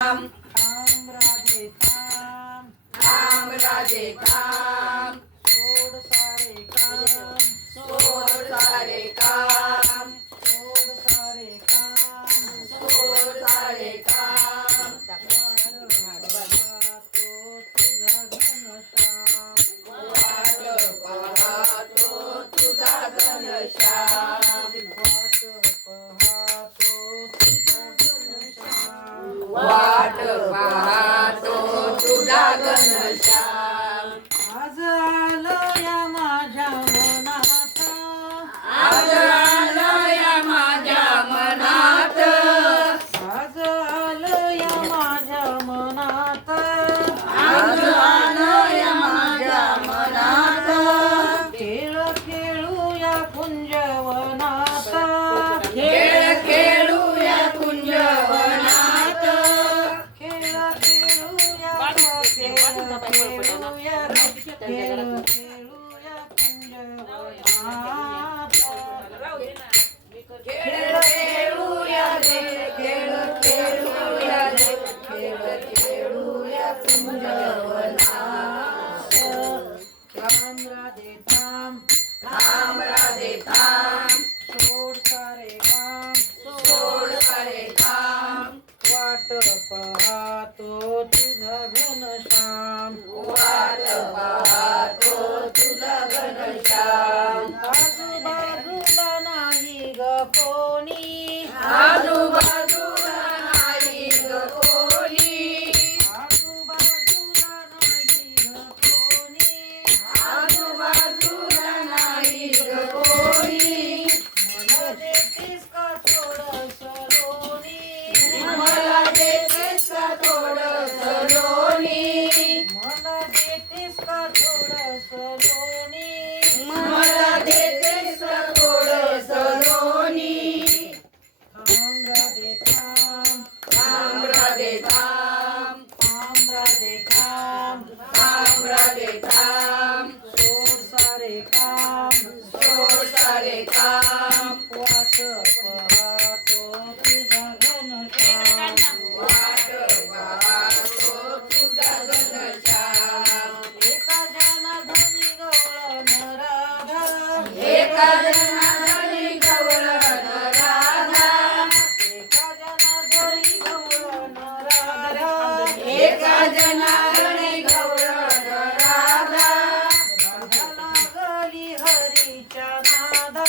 थांब राधे थांब राधे थांब सोड सारे काम सोड सारे काम सोड सारे काम सोड सारे काम वाट पाहतो तुझा घनश्याम वाट पाहतो तुझा घनश्याम आज आलो या माझ्या मनात आज आलो या माझ्या मनात आज आलो या माझ्या मनात आज आलो या माझ्या मनात खेळ खेळूया कुंजवनात खेळ खेळूया कुंजवनात खेळ खेळूया खेळूया खेळ खेळूया कुंजवनात खेळ खेळूया रे खेळ खेळूया रे खेळ खेळूया कुंजवनात थांब राधे थांब थांब राधे थांब सोड सारे काम सोड सारे काम वाट पाहतो तुझा घनश्याम वाट पाहतो तुझा घनश्याम आजूबाजूला नाही ग कोणी आजूबाजूला नाही ग कोणी आजूबाजूला नाही ग कोणी आजूबाजूला नाही ग कोणी मला देतेस का थोडंस लोणी मला देतेस का थोडंसं लोणी मला देतेस का थोडंस लोणी मला देतेस का थोडंसं लोणी थांब राधे थांब थांब राधे थांब थांब राधे थांब थांब राधे थांब सोड सारे काम सोड सारे काम वाट पाहतो तुझा घनश्याम वाट पाहतो तुझा घनश्याम एका जनार्दनी गवळण राधा एका जनार्दनी गवळण राधा एका जनार्दनी गवळण राधा एका जनार्दनी गवळण राधा राधा लागली हरीच्या नादा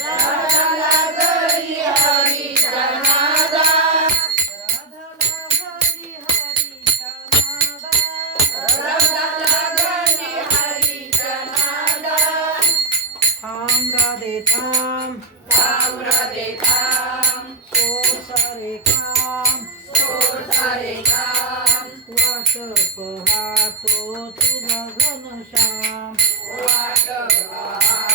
राधा लागली हरीच्या नादा राधा लागली हरीच्या नादा राधा लागली हरीच्या नादा थांब राधे थांब थांब राधे थांब सोड सारे काम सोड सारे काम वाट पाहतो तुझा घनश्याम वाट पाहतो